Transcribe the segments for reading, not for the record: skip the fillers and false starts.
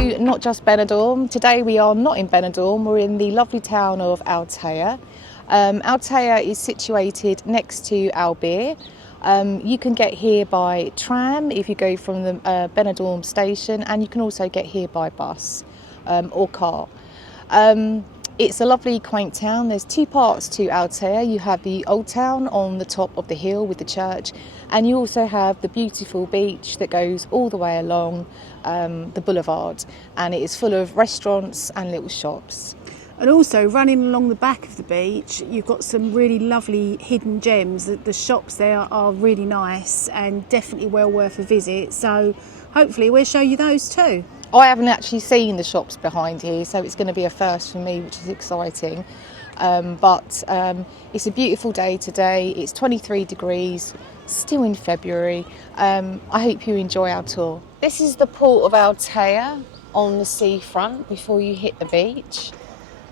to not just Benidorm. Today we are not in Benidorm, we're in the lovely town of Altea. Altea is situated next to Albeer. You can get here by tram if you go from the Benidorm station, and you can also get here by bus or car. It's a lovely quaint town. There's two parts to Altea. You have the old town on the top of the hill with the church, and you also have the beautiful beach that goes all the way along the boulevard, and it is full of restaurants and little shops. And also running along the back of the beach, you've got some really lovely hidden gems. The shops there are really nice and definitely well worth a visit. So hopefully we'll show you those too. I haven't actually seen the shops behind here, so it's going to be a first for me, which is exciting. But it's a beautiful day today. It's 23 degrees, still in February. I hope you enjoy our tour. This is the port of Altea on the seafront before you hit the beach.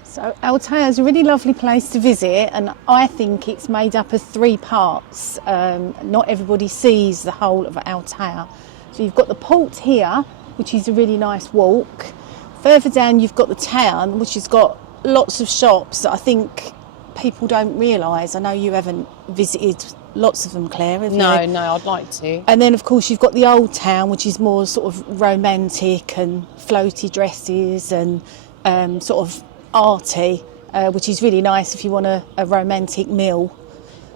So Altea is a really lovely place to visit, and I think it's made up of three parts. Not everybody sees the whole of Altea. So you've got the port here, which is a really nice walk. Further down you've got the town, which has got lots of shops that I think people don't realise. I know you haven't visited lots of them, Claire, have you? No, I'd like to. And then of course you've got the old town, which is more sort of romantic and floaty dresses and sort of arty, which is really nice if you want a romantic meal.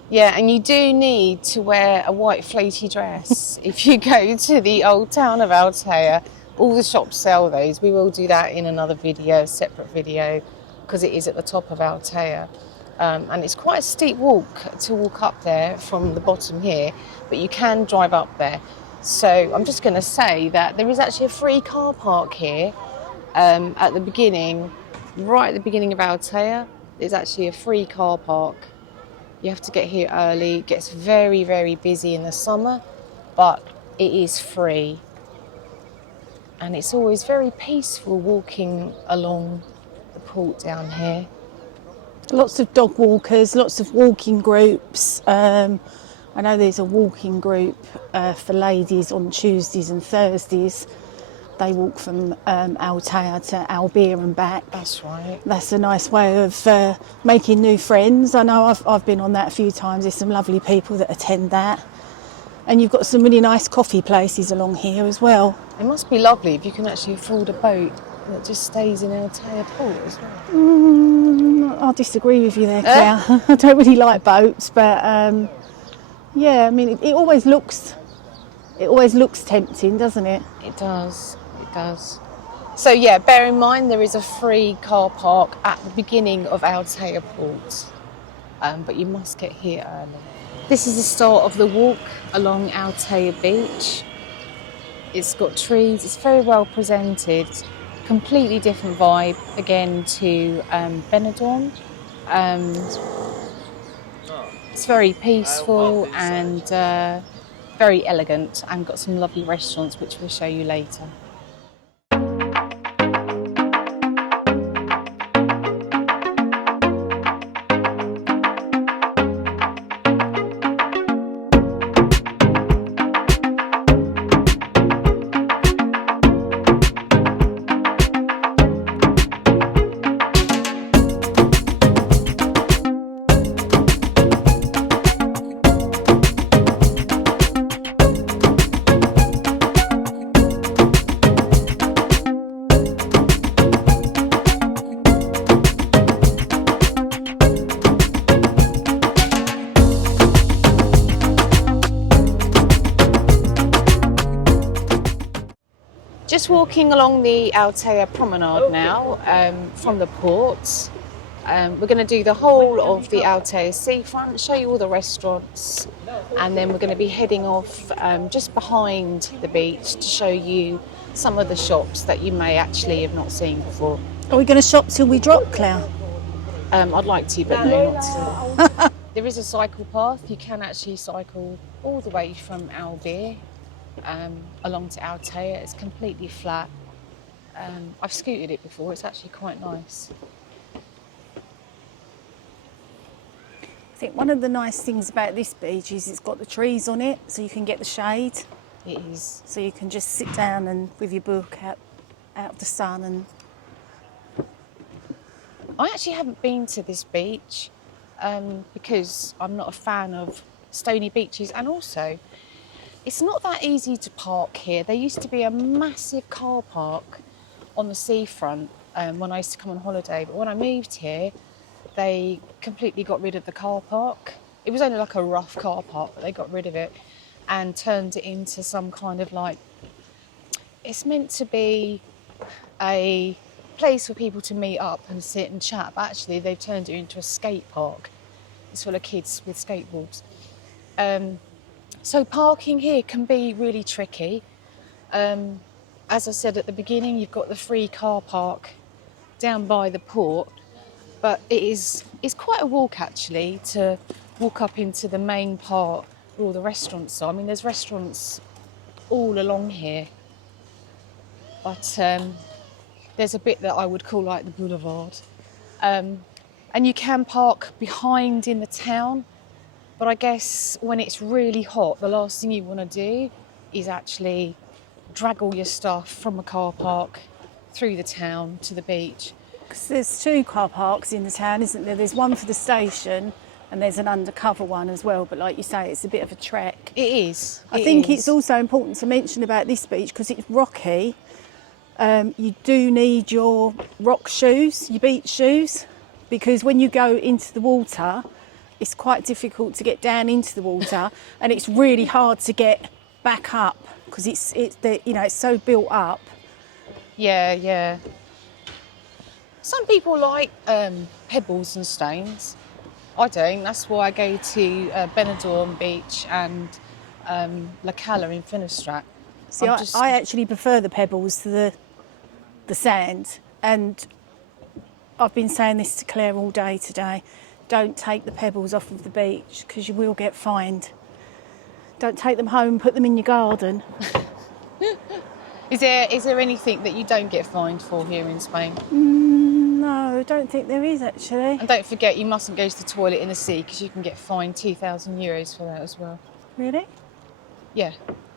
Yeah, and you do need to wear a white floaty dress if you go to the old town of Altea. All the shops sell those. We will do that in another video, a separate video, because it is at the top of Altea. And it's quite a steep walk to walk up there from the bottom here, but you can drive up there. So I'm just going to say that there is actually a free car park here at the beginning, right at the beginning of Altea. There's actually a free car park. You have to get here early. It gets very, very busy in the summer, but it is free. And it's always very peaceful walking along the port down here. Lots of dog walkers, lots of walking groups. I know there's a walking group for ladies on Tuesdays and Thursdays. They walk from Altea to Albeer and back. That's right. That's a nice way of making new friends. I know I've been on that a few times. There's some lovely people that attend that. And you've got some really nice coffee places along here as well. It must be lovely if you can actually afford a boat that just stays in Altea Port as well. I'll disagree with you there, Claire. I don't really like boats, but yeah, I mean, it always looks tempting, doesn't it? It does. So yeah, bear in mind there is a free car park at the beginning of Altea Port, but you must get here early. This is the start of the walk along Altea Beach. It's got trees, it's very well presented, completely different vibe again to Benidorm. It's very peaceful and very elegant, and got some lovely restaurants which we'll show you later. Just walking along the Altea promenade now from the port. We're going to do the whole of the Altea seafront, show you all the restaurants, and then we're going to be heading off just behind the beach to show you some of the shops that you may actually have not seen before. Are we going to shop till we drop, Claire? I'd like to, but no, not to. There is a cycle path. You can actually cycle all the way from Albeer along to Altea. It's completely flat. I've scooted it before. It's actually quite nice. I think one of the nice things about this beach is it's got the trees on it, so you can get the shade. It is. So you can just sit down and with your book out out of the sun. And I actually haven't been to this beach because I'm not a fan of stony beaches, and also it's not that easy to park here. There used to be a massive car park on the seafront when I used to come on holiday, but when I moved here, they completely got rid of the car park. It was only like a rough car park, but they got rid of it and turned it into some kind of like, it's meant to be a place for people to meet up and sit and chat, but actually they've turned it into a skate park. It's full of kids with skateboards. So parking here can be really tricky. As I said at the beginning, you've got the free car park down by the port, but it's quite a walk actually to walk up into the main part where all the restaurants are. I mean, there's restaurants all along here, but there's a bit that I would call like the boulevard. And you can park behind in the town, but I guess when it's really hot, the last thing you want to do is actually drag all your stuff from a car park through the town to the beach. because there's 2 car parks in the town, isn't there? There's one for the station and there's an undercover one as well. But like you say, it's a bit of a trek. It is. I think it's also important to mention about this beach because it's rocky. You do need your rock shoes, your beach shoes, because when you go into the water, it's quite difficult to get down into the water, and it's really hard to get back up because it's so built up. Yeah. Some people like pebbles and stones. I don't. That's why I go to Benidorm Beach and La Cala in Finistrat. See, I actually prefer the pebbles to the sand, and I've been saying this to Claire all day today. Don't take the pebbles off of the beach because you will get fined. Don't take them home, put them in your garden. Is there anything that you don't get fined for here in Spain? No, I don't think there is actually. And don't forget, you mustn't go to the toilet in the sea because you can get fined €2,000 for that as well. Really? Yeah.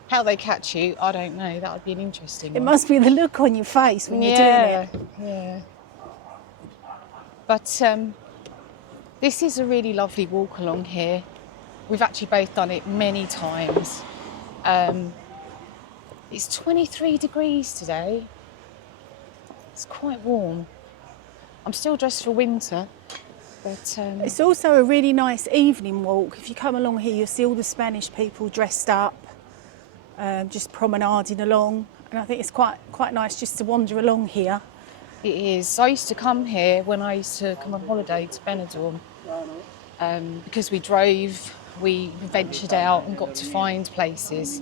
How they catch you, I don't know. That would be an interesting one. It must be the look on your face when you're doing it. Yeah. But this is a really lovely walk along here. We've actually both done it many times. It's 23 degrees today. It's quite warm. I'm still dressed for winter, but... It's also a really nice evening walk. If you come along here, you'll see all the Spanish people dressed up, just promenading along. And I think it's quite nice just to wander along here. It is. I used to come here when I used to come on holiday to Benidorm. Because we drove, we ventured out and got to find places.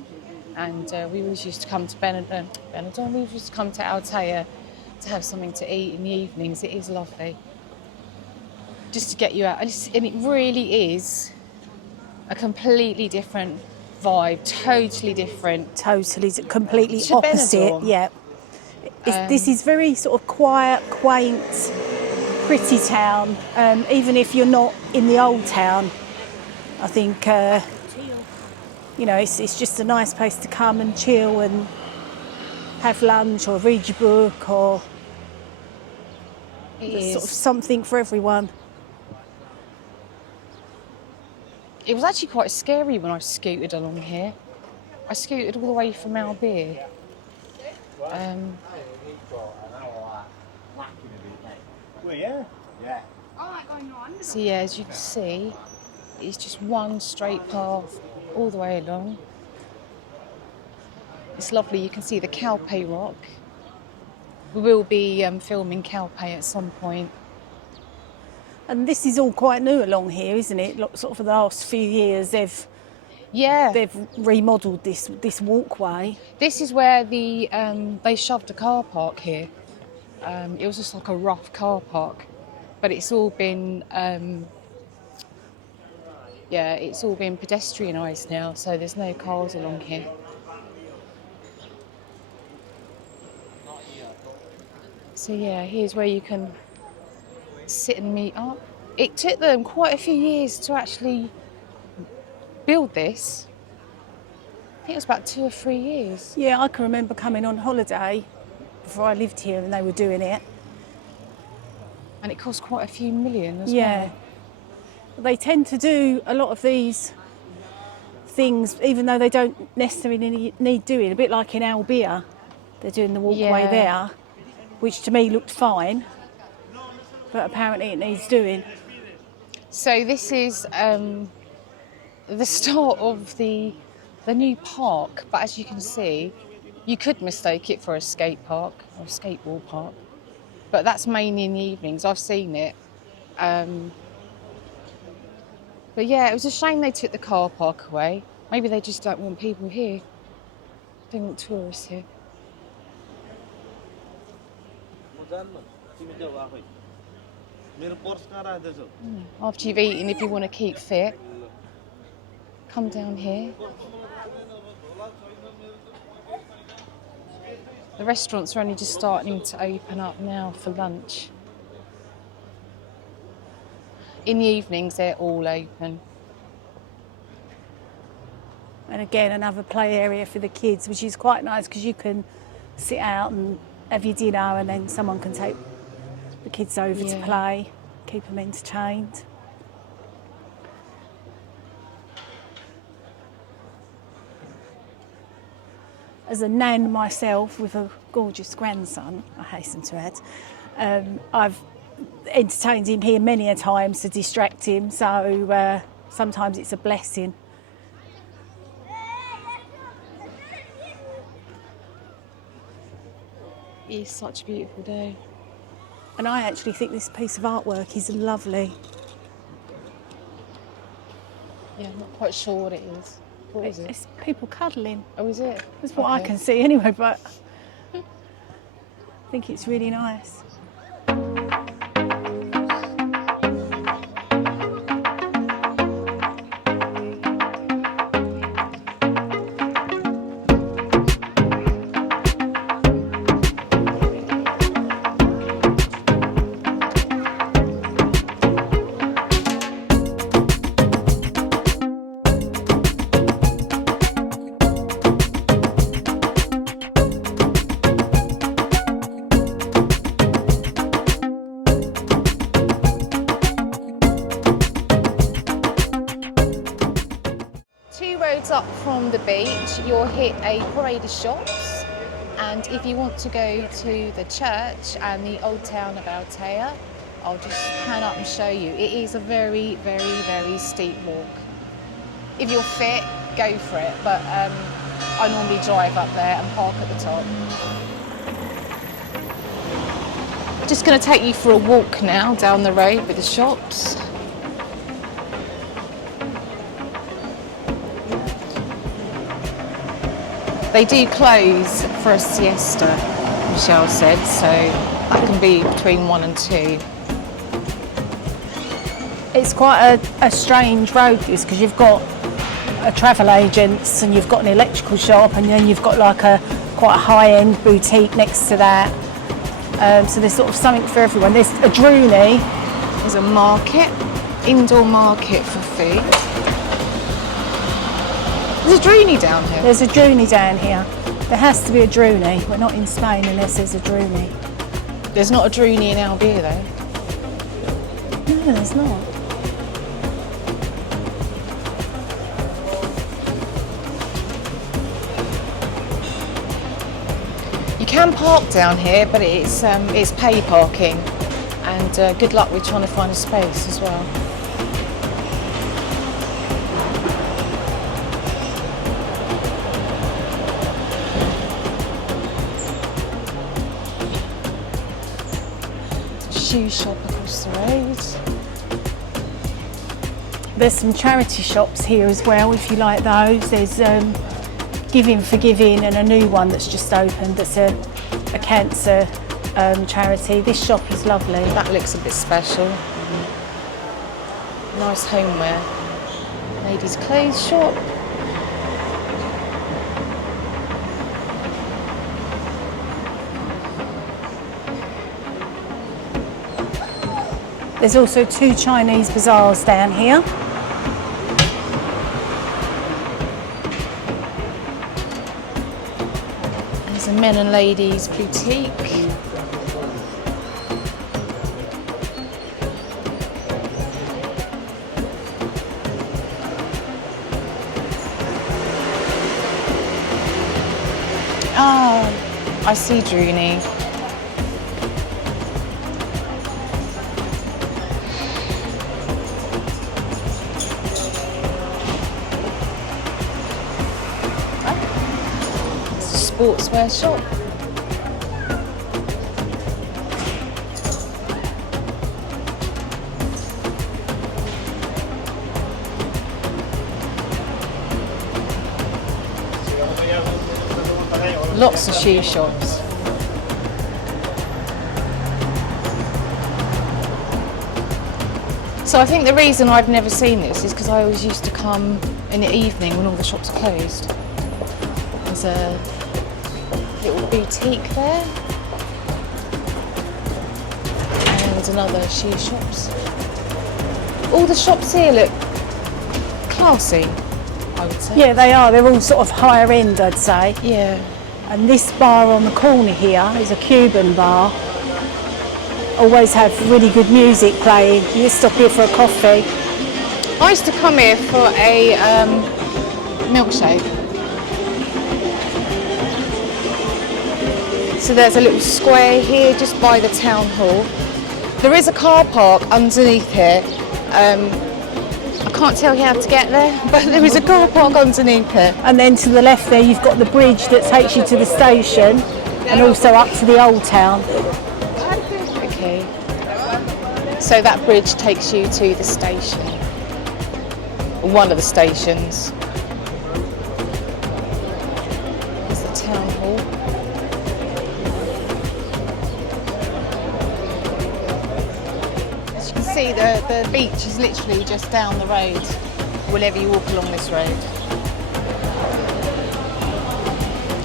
And we always used to come to Benidorm. We used to come to Altea to have something to eat in the evenings. It is lovely. Just to get you out. And it really is a completely different vibe, totally different. Totally, completely to opposite. Benidorm. Yeah. This is very sort of quiet, quaint, pretty town. Even if you're not in the old town, I think it's just a nice place to come and chill and have lunch or read your book, or sort of something for everyone. It was actually quite scary when I scooted along here. I scooted all the way from Altea. So yeah, as you can see, it's just one straight path all the way along. It's lovely. You can see the Calpe rock. We will be filming Calpe at some point. And this is all quite new along here, isn't it? Sort of for the last few years, they've remodelled this walkway. This is where they shoved a car park here. It was just like a rough car park, but it's all been pedestrianised now, so there's no cars along here. So yeah, here's where you can sit and meet up. It took them quite a few years to actually build this. I think it was about 2 or 3 years. Yeah, I can remember coming on holiday before I lived here and they were doing it. And it costs quite a few million as Yeah. well. They tend to do a lot of these things, even though they don't necessarily need doing, a bit like in Altea. They're doing the walkway there, which to me looked fine, but apparently it needs doing. So this is the start of the new park, but as you can see, you could mistake it for a skate park or a skateboard park, but that's mainly in the evenings. I've seen it. But yeah, it was a shame they took the car park away. Maybe they just don't want people here. They want tourists here. After you've eaten, if you want to keep fit, come down here. The restaurants are only just starting to open up now for lunch. In the evenings, they're all open. And again, another play area for the kids, which is quite nice because you can sit out and have your dinner and then someone can take the kids over to play, keep them entertained. As a nan myself with a gorgeous grandson, I hasten to add, I've entertained him here many a times to distract him, so sometimes it's a blessing. It's such a beautiful day. And I actually think this piece of artwork is lovely. Yeah, I'm not quite sure what it is. What is it? It's people cuddling. Oh, is it? That's what I can see anyway, but I think it's really nice. 2 roads up from the beach, you'll hit a parade of shops, and if you want to go to the church and the old town of Altea, I'll just pan up and show you. It is a very, very, very steep walk. If you're fit, go for it, but I normally drive up there and park at the top. Just going to take you for a walk now down the road with the shops. They do close for a siesta, Michelle said, so that can be between 1 and 2. It's quite a strange road, this, because you've got a travel agents and you've got an electrical shop, and then you've got like a quite a high-end boutique next to that. So there's sort of something for everyone. There's a droonie. There's a market, indoor market for food. There's a droonie down here. There's a droonie down here. There has to be a droonie. We're not in Spain unless there's a droonie. There's not a droonie in Altea though. No, there's not. You can park down here, but it's pay parking, and good luck with trying to find a space as well. Shoe shop across the road. There's some charity shops here as well, if you like those. There's Giving for Giving, and a new one that's just opened that's a cancer charity. This shop is lovely. That looks a bit special. Nice homeware. Ladies' clothes shop. There's also 2 Chinese bazaars down here. There's a men and ladies boutique. Ah, I see Droony. Sportswear shop. Lots of shoe shops. So I think the reason I've never seen this is because I always used to come in the evening when all the shops are closed. There's a little boutique there and another shoe shops. All the shops here look classy, I would say. Yeah, they are. They're all sort of higher end, I'd say. Yeah. And this bar on the corner here is a Cuban bar. Always have really good music playing. You just stop here for a coffee. I used to come here for a milkshake. So there's a little square here just by the town hall. There is a car park underneath here. I can't tell you how to get there, but there is a car park underneath here. And then to the left there you've got the bridge that takes you to the station and also up to the old town. Okay. So that bridge takes you to the station. One of the stations. There's the town hall. As you can see, the beach is literally just down the road, whenever you walk along this road.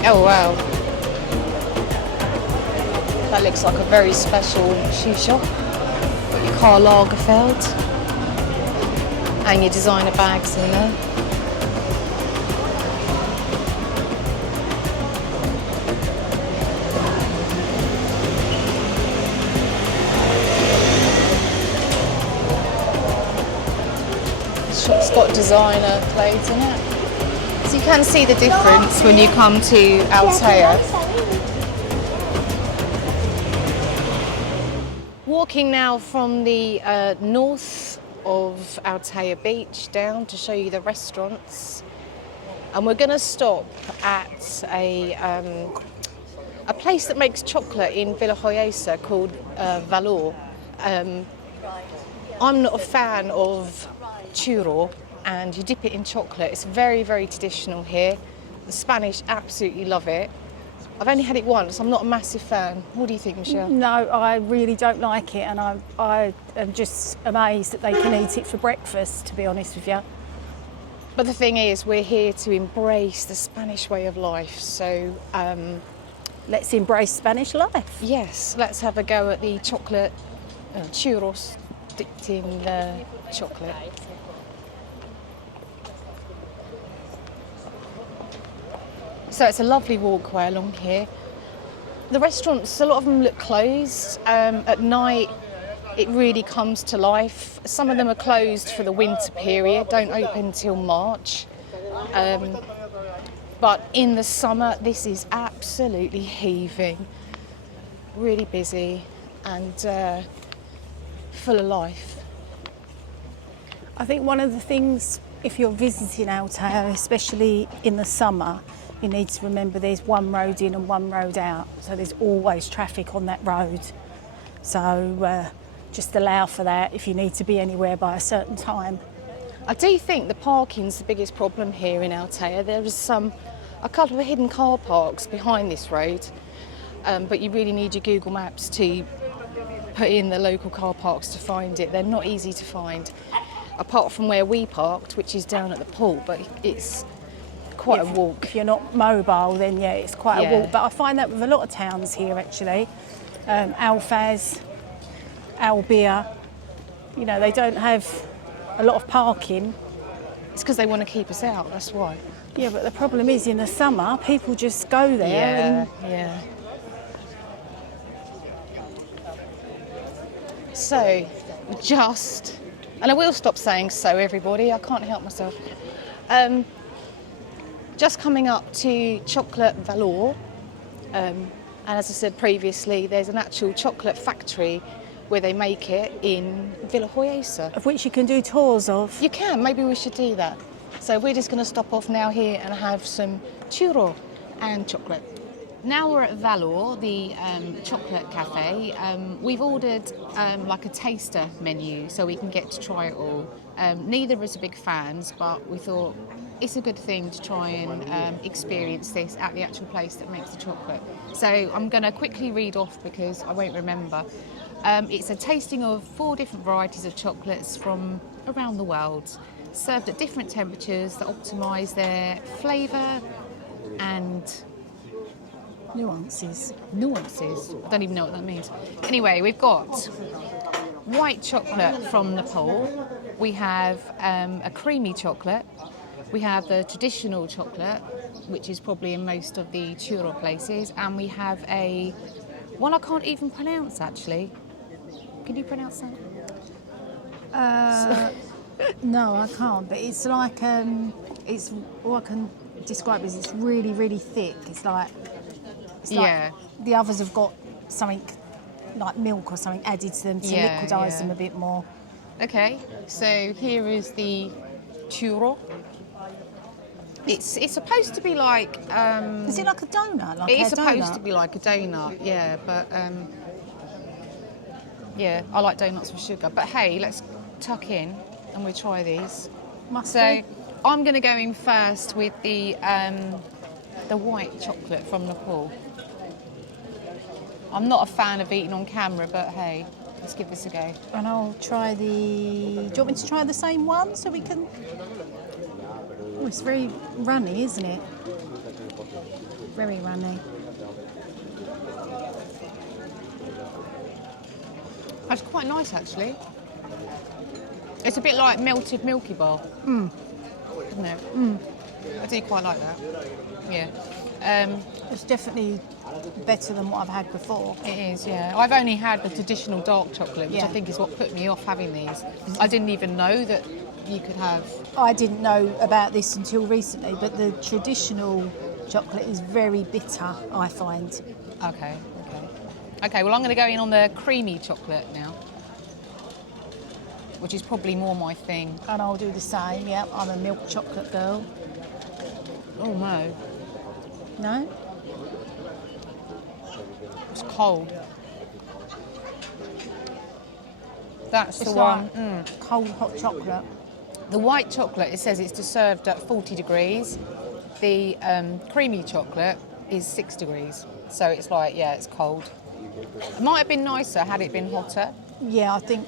Oh wow. That looks like a very special shoe shop. Got your Karl Lagerfeld and your designer bags in there. This shop's got designer clothes in it. So you can see the difference when you come to Altea. Walking now from the north of Altea Beach down to show you the restaurants, and we're going to stop at a place that makes chocolate in Villa Joyosa called Valor. I'm not a fan of churro, and you dip it in chocolate. It's very, very traditional here. The Spanish absolutely love it. I've only had it once. I'm not a massive fan. What do you think, Michelle? No, I really don't like it, and I am just amazed that they can eat it for breakfast, to be honest with you. But the thing is, we're here to embrace the Spanish way of life. So let's embrace Spanish life. yes, let's have a go at the chocolate churros dipped in chocolate. So it's a lovely walkway along here. The restaurants, a lot of them look closed. At night, it really comes to life. Some of them are closed for the winter period, don't open until March. But in the summer, this is absolutely heaving. Really busy and full of life. I think one of the things, if you're visiting Altea, especially in the summer, you need to remember there's one road in and one road out, so there's always traffic on that road. So just allow for that if you need to be anywhere by a certain time. I do think the parking's the biggest problem here in Altea. There is a couple of hidden car parks behind this road, but you really need your Google Maps to put in the local car parks to find it. They're not easy to find, apart from where we parked, which is down at the port, but it's quite a walk. If you're not mobile, then yeah, it's quite a walk. But I find that with a lot of towns here, actually. Alfaz, Albia, you know, they don't have a lot of parking, It's because they want to keep us out, that's why. Yeah, but the problem is in the summer, people just go there. Yeah. So, and I will stop saying so, everybody, I can't help myself. Just coming up to Chocolate Valor, and as I said previously, there's an actual chocolate factory where they make it in Villa Joyosa. Of which you can do tours of. You can, maybe we should do that. So we're just going to stop off now here and have some churro and chocolate. Now we're at Valor, the chocolate cafe. We've ordered like a taster menu so we can get to try it all. Neither of us are big fans, but we thought it's a good thing to try and experience this at the actual place that makes the chocolate. So I'm going to quickly read off because I won't remember. It's a tasting of 4 different varieties of chocolates from around the world, served at different temperatures that optimise their flavour and Nuances. I don't even know what that means. Anyway, we've got white chocolate from Nepal. We have a creamy chocolate. We have the traditional chocolate, which is probably in most of the churro places. And we have one I can't even pronounce, actually. Can you pronounce that? No, I can't. But it's like it's all I can describe is it's really, really thick. It's like the others have got something like milk or something added to them to liquidise them a bit more. Okay, so here is the churro. It's supposed to be like. Is it like a donut? It is supposed to be like a donut, yeah. But I like donuts with sugar. But hey, let's tuck in and we'll try these. I'm going to go in first with the white chocolate from Nepal. I'm not a fan of eating on camera, but hey, let's give this a go. And I'll try Do you want me to try the same one so we can? Oh, it's very runny, isn't it? Very runny. That's quite nice, actually. It's a bit like melted Milky Bar. Isn't it? I do quite like that. Yeah. It's definitely better than what I've had before. It is, yeah. I've only had the traditional dark chocolate, which I think is what put me off having these. I didn't even know that you could have... I didn't know about this until recently, but the traditional chocolate is very bitter, I find. Okay. Okay, well, I'm going to go in on the creamy chocolate now, which is probably more my thing. And I'll do the same, yeah. I'm a milk chocolate girl. Oh, no. No? It's cold. That's It's the one. like cold hot chocolate. The white chocolate, it says it's served at 40 degrees. The creamy chocolate is 6 degrees. So it's like, it's cold. It might have been nicer had it been hotter. Yeah, I think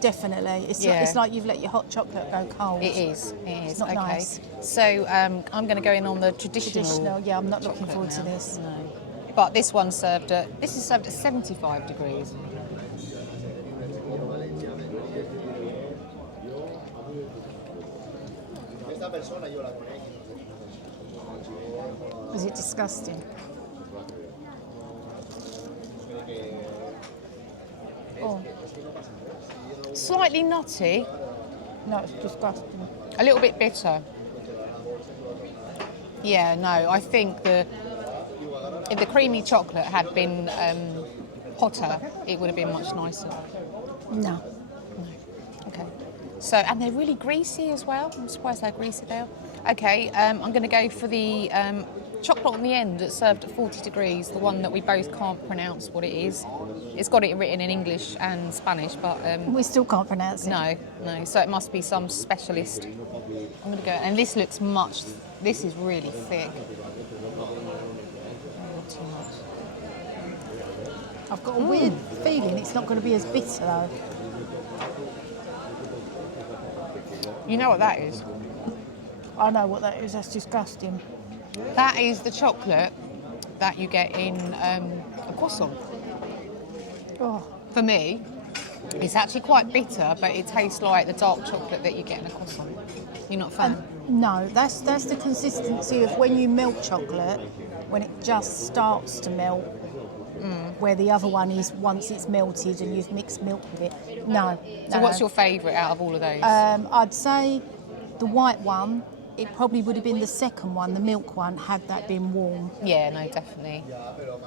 definitely. It's like you've let your hot chocolate go cold. It is. It's not nice. So I'm going to go in on the traditional. Yeah, I'm not looking forward to this. No. But this is served at 75 degrees. Is it disgusting? Oh. Slightly nutty. No, it's disgusting. A little bit bitter. Yeah, no, I think if the creamy chocolate had been hotter, it would have been much nicer. No. Okay. So, and they're really greasy as well. I'm surprised how greasy they are. Okay, I'm going to go for the chocolate on the end that's served at 40 degrees, the one that we both can't pronounce what it is. It's got it written in English and Spanish, but... we still can't pronounce it. No, so it must be some specialist. I'm going to go, and this looks this is really thick. Not too much. I've got a weird feeling it's not going to be as bitter though. You know what that is? I know what that is, that's disgusting. That is the chocolate that you get in a croissant. Oh. For me, it's actually quite bitter, but it tastes like the dark chocolate that you get in a croissant. You're not a fan? No, that's the consistency of when you melt chocolate, when it just starts to melt, where the other one is once it's melted and you've mixed milk with it. No. So what's your favourite out of all of those? I'd say the white one, it probably would have been the second one, the milk one, had that been warm. Yeah, no, definitely.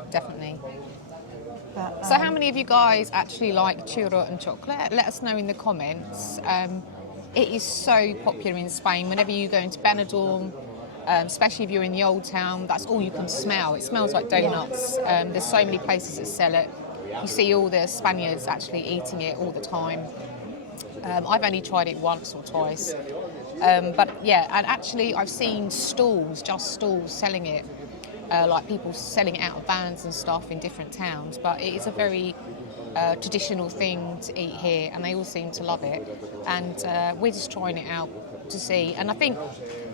Definitely. But, So how many of you guys actually like churro and chocolate? Let us know in the comments. It is so popular in Spain. Whenever you go into Benidorm, especially if you're in the old town, that's all you can smell. It smells like donuts. There's so many places that sell it. You see all the Spaniards actually eating it all the time. I've only tried it once or twice. But yeah, and actually I've seen stalls selling it, like people selling it out of vans and stuff in different towns. But it is a very traditional thing to eat here, and they all seem to love it. And we're just trying it out to see. And I think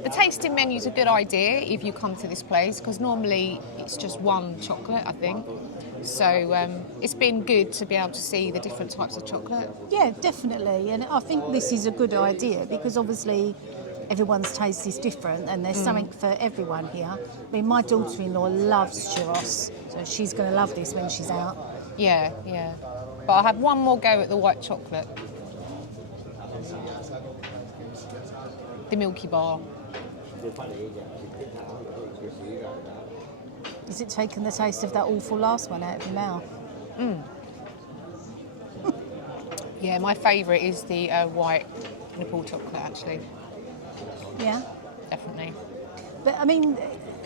the tasting menu is a good idea if you come to this place, because normally it's just one chocolate, I think. So it's been good to be able to see the different types of chocolate. Yeah, definitely. And I think this is a good idea because obviously everyone's taste is different and there's something for everyone here. I mean, my daughter-in-law loves churros, so she's going to love this when she's out. Yeah. But I'll have one more go at the white chocolate. The Milky Bar. Has it taken the taste of that awful last one out of your mouth? Yeah, my favourite is the white nipple chocolate, actually. Yeah. Definitely. But I mean,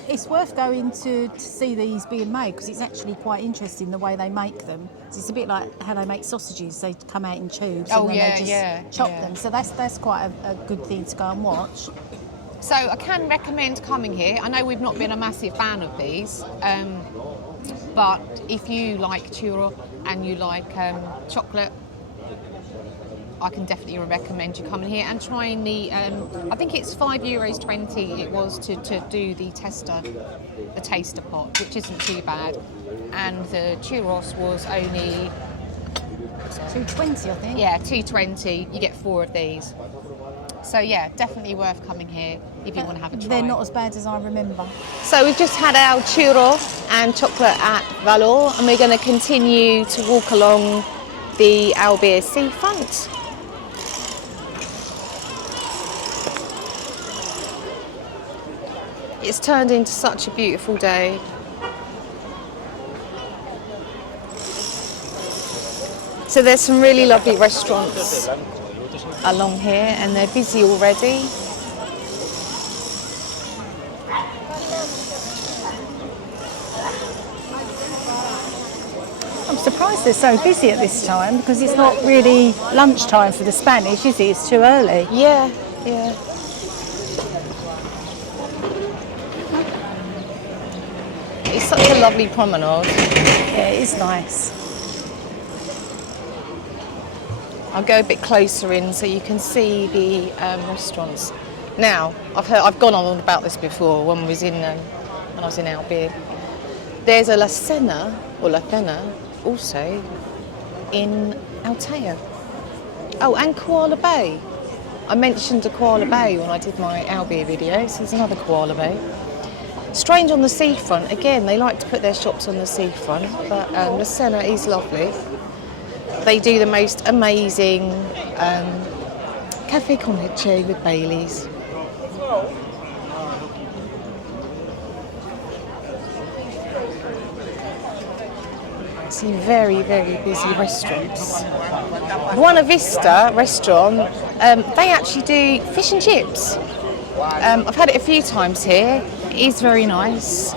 it's worth going to see these being made because it's actually quite interesting the way they make them. It's a bit like how they make sausages. They come out in tubes and then they just chop them. So that's quite a good thing to go and watch. So I can recommend coming here. I know we've not been a massive fan of these, but if you like churro and you like chocolate, I can definitely recommend you coming here and trying the, I think it's €5.20 it was to do the taster pot, which isn't too bad. And the churros was only... $2.20, I think. Yeah, $2.20. You get 4 of these. So yeah, definitely worth coming here if you want to have a try. They're not as bad as I remember. So we've just had our churro and chocolate at Valor, and we're going to continue to walk along the Altea Seafront. It's turned into such a beautiful day. So there's some really lovely restaurants along here and they're busy already. I'm surprised they're so busy at this time because it's not really lunchtime for the Spanish, is it? It's too early. Yeah. It's such a lovely promenade. Yeah, it is nice. I'll go a bit closer in so you can see the restaurants. Now, I've gone on about this before when I was in Altea. There's a La Cena also in Altea. Oh, and Koala Bay. I mentioned a Koala Bay when I did my Altea video, so there's another Koala Bay. Strange on the seafront, again, they like to put their shops on the seafront, but La Cena is lovely. They do the most amazing cafe con leche with Baileys. See very, very busy restaurants. Buena Vista restaurant, they actually do fish and chips. I've had it a few times here. It is very nice.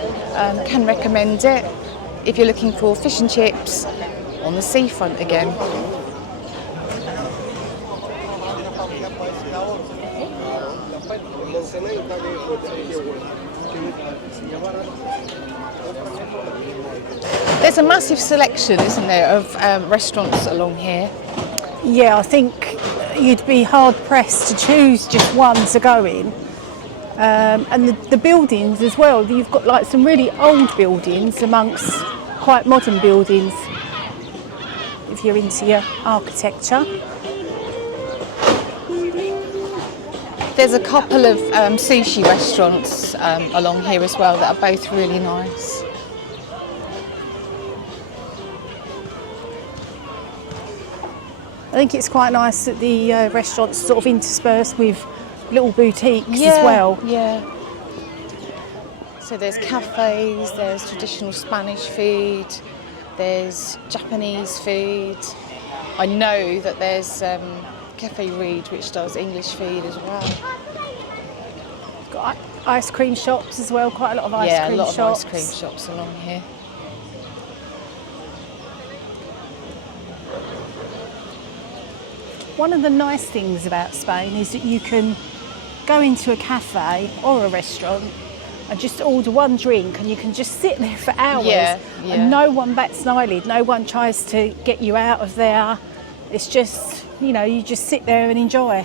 Can recommend it if you're looking for fish and chips on the seafront again. There's a massive selection, isn't there, of restaurants along here? Yeah, I think you'd be hard pressed to choose just one to go in. And the buildings as well, you've got like some really old buildings amongst quite modern buildings if you're into your architecture. There's a couple of sushi restaurants along here as well that are both really nice. I think it's quite nice that the restaurants sort of interspersed with little boutiques as well. Yeah. So there's cafes, there's traditional Spanish food, there's Japanese food. I know that there's Cafe Reed, which does English food as well. Got ice cream shops as well, quite a lot of ice cream shops. Yeah, a lot of ice cream shops along here. One of the nice things about Spain is that you can go into a cafe or a restaurant and just order one drink and you can just sit there for hours and no one bats an eyelid, no one tries to get you out of there. It's just, you know, you just sit there and enjoy.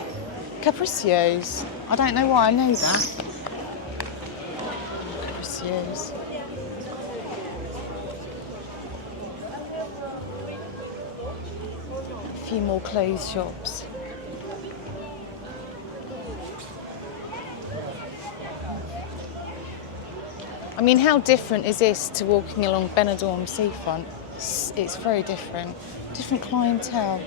Capriccios. I don't know why I know that. Capriccios. A few more clothes shops. I mean, how different is this to walking along Benidorm Seafront? It's very different. Different clientele.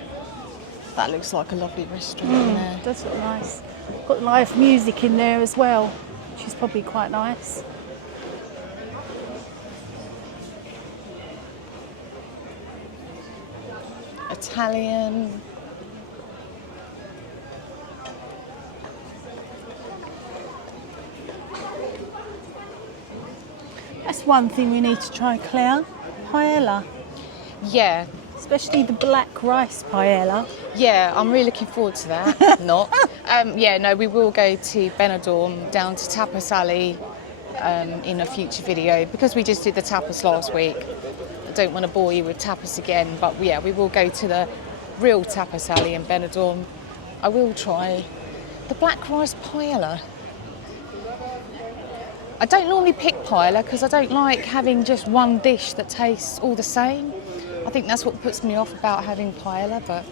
That looks like a lovely restaurant in there. It does look nice. Got live music in there as well, which is probably quite nice. Italian. That's one thing we need to try, Claire. Paella. Yeah. Especially the black rice paella. Yeah, I'm really looking forward to that. Not. Yeah, no, we will go to Benidorm, down to Tapas Alley in a future video because we just did the tapas last week. I don't want to bore you with tapas again, but yeah, we will go to the real Tapas Alley in Benidorm. I will try the black rice paella. I don't normally pick paella because I don't like having just one dish that tastes all the same. I think that's what puts me off about having paella, but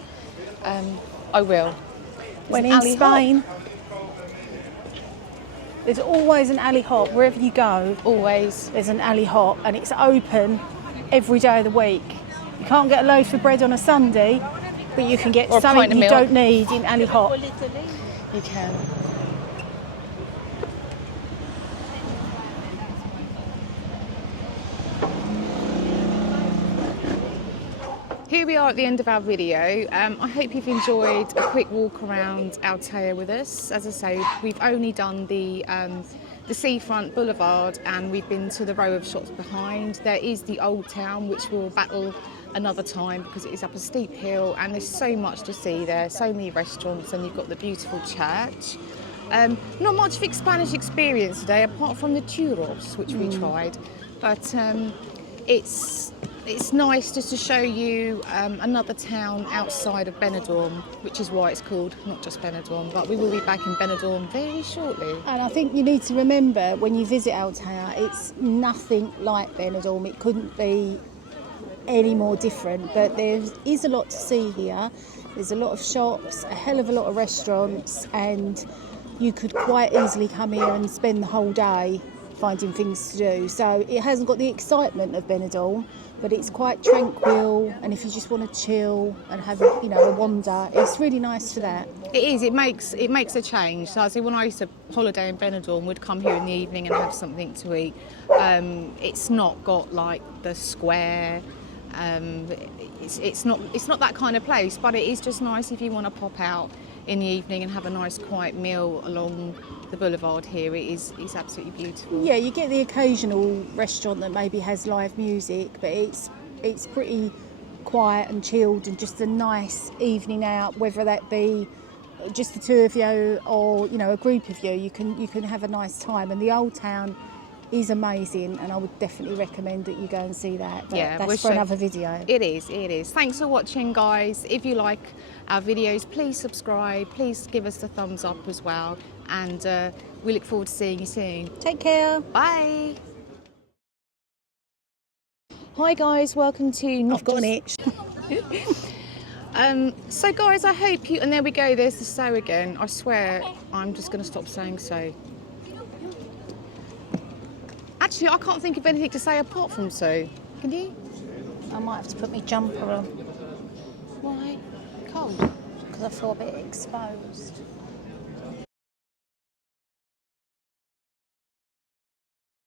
I will. When in Spain, there's always an alley hop wherever you go. Always. There's an alley hop and it's open every day of the week. You can't get a loaf of bread on a Sunday, but you can get something you don't need in alley hop. You can. Here we are at the end of our video. I hope you've enjoyed a quick walk around Altea with us. As I say, we've only done the Seafront Boulevard and we've been to the row of shops behind. There is the Old Town, which we'll battle another time because it is up a steep hill and there's so much to see there, so many restaurants, and you've got the beautiful church. Not much of Spanish experience today apart from the churros, which we tried, but it's nice just to show you another town outside of Benidorm, which is why it's called not just Benidorm, but we will be back in Benidorm very shortly. And I think you need to remember when you visit Altea, it's nothing like Benidorm. It couldn't be any more different, but there is a lot to see here. There's a lot of shops, a hell of a lot of restaurants, and you could quite easily come here and spend the whole day finding things to do. So it hasn't got the excitement of Benidorm, but it's quite tranquil, and if you just want to chill and have a wander, it's really nice for that. It is. It makes a change. So I say when I used to holiday in Benidorm, we'd come here in the evening and have something to eat. It's not got like the square. It's not that kind of place, but it is just nice if you want to pop out in the evening and have a nice quiet meal along the boulevard here. It's absolutely beautiful. Yeah, you get the occasional restaurant that maybe has live music, but it's pretty quiet and chilled and just a nice evening out, whether that be just the two of you or a group of you. You can have a nice time, and the Old Town is amazing, and I would definitely recommend that you go and see that. But yeah, that's for another video. It is. Thanks for watching, guys. If you like our videos, please subscribe, please give us a thumbs up as well, and we look forward to seeing you soon. Take care. Bye. Hi guys, welcome to I've got an itch. So guys, I hope you, and there we go, there's the so again. I swear, I'm just going to stop saying so. Actually, I can't think of anything to say apart from so. Can you? I might have to put my jumper on Why? Cold? because I feel a bit exposed.